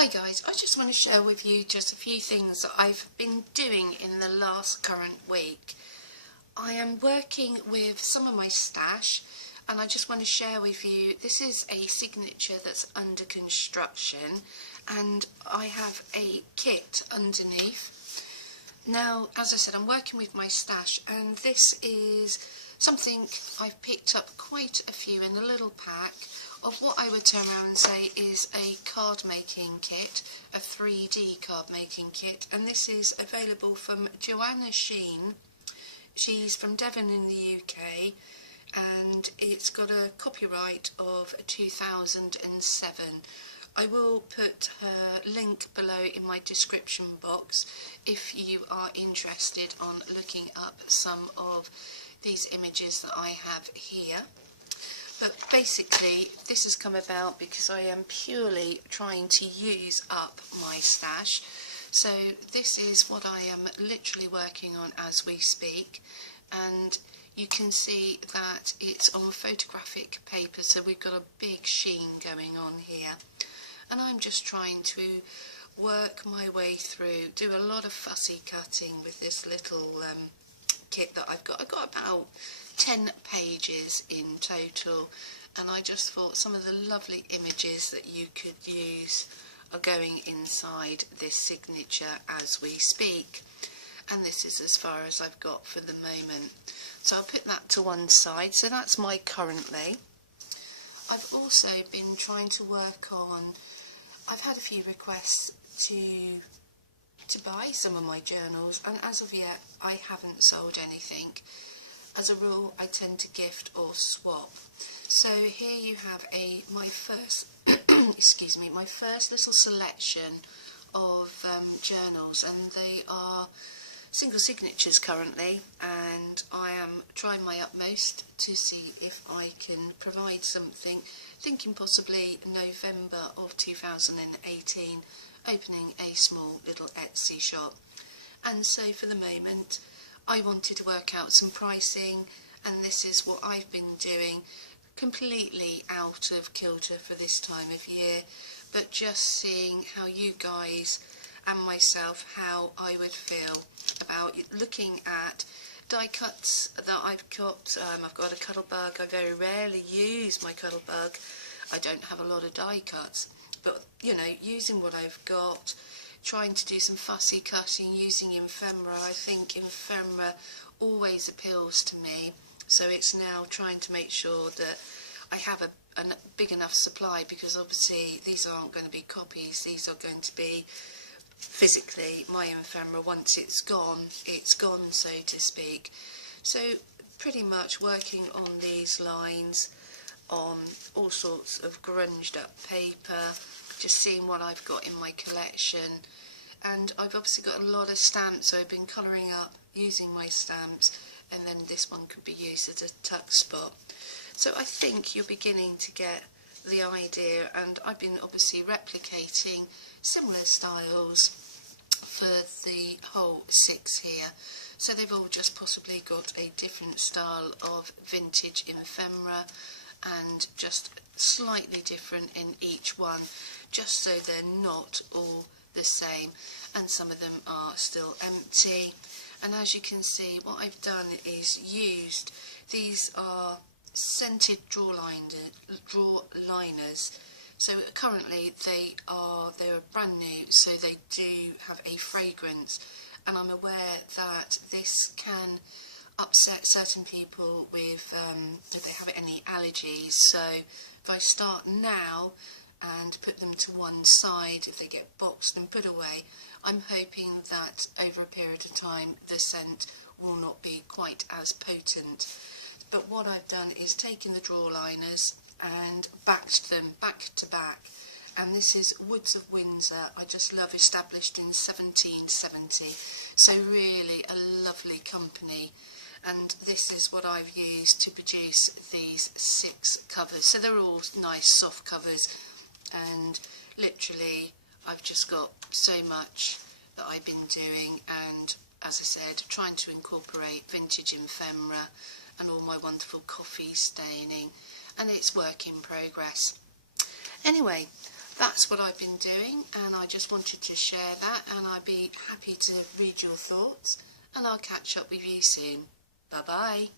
Hi guys, I just want to share with you just a few things that I've been doing in the last current week. I am working with some of my stash and I just want to share with you, this is a signature that's under construction and I have a kit underneath. Now, as I said, I'm working with my stash and this is something I've picked up quite a few in a little pack of what I would turn around and say is a card making kit, a 3D card making kit, and this is available from Joanna Sheen. She's from Devon in the UK and it's got a copyright of 2007. I will put her link below in my description box if you are interested on looking up some of these images that I have here. But basically this has come about because I am purely trying to use up my stash. So this is what I am literally working on as we speak, and you can see that it's on photographic paper, so we've got a big sheen going on here. And I'm just trying to work my way through, do a lot of fussy cutting with this little kit that I've got. I've got about 10 pages in total, and I just thought some of the lovely images that you could use are going inside this signature as we speak, and this is as far as I've got for the moment. So I'll put that to one side. So that's my currently. I've also been trying to work on, I've had a few requests to buy some of my journals, and as of yet I haven't sold anything. As a rule I tend to gift or swap. So here you have my first excuse me, my first little selection of journals, and they are single signatures currently, and I am trying my utmost to see if I can provide something, thinking possibly November of 2018 opening a small little Etsy shop. And so for the moment I wanted to work out some pricing, and this is what I've been doing, completely out of kilter for this time of year, but just seeing how you guys and myself, how I would feel about looking at die cuts that I've got. I've got a Cuttlebug. I very rarely use my Cuttlebug. I don't have a lot of die cuts, but you know, using what I've got, trying to do some fussy cutting using ephemera. I think ephemera always appeals to me, so it's now trying to make sure that I have a big enough supply, because obviously these aren't going to be copies, these are going to be physically my ephemera. Once it's gone, so to speak. So pretty much working on these lines on all sorts of grunged up paper, just seeing what I've got in my collection. And I've obviously got a lot of stamps, so I've been colouring up using my stamps, and then this one could be used as a tuck spot. So I think you're beginning to get the idea, and I've been obviously replicating similar styles for the whole 6 here. So they've all just possibly got a different style of vintage ephemera, and just slightly different in each one, just so they're not all the same, and some of them are still empty. And as you can see, what I've done is used, these are scented draw liners. So currently they're brand new, so they do have a fragrance, and I'm aware that this can upset certain people with if they have any allergies. So if I start now and put them to one side, if they get boxed and put away, I'm hoping that over a period of time the scent will not be quite as potent. But what I've done is taken the draw liners and backed them back to back, and this is Woods of Windsor. I just love, established in 1770, so really a lovely company. And this is what I've used to produce these 6 covers. So they're all nice soft covers, and literally I've just got so much that I've been doing, and as I said, trying to incorporate vintage ephemera and all my wonderful coffee staining, and it's work in progress. Anyway, that's what I've been doing, and I just wanted to share that, and I'd be happy to read your thoughts, and I'll catch up with you soon. Bye bye.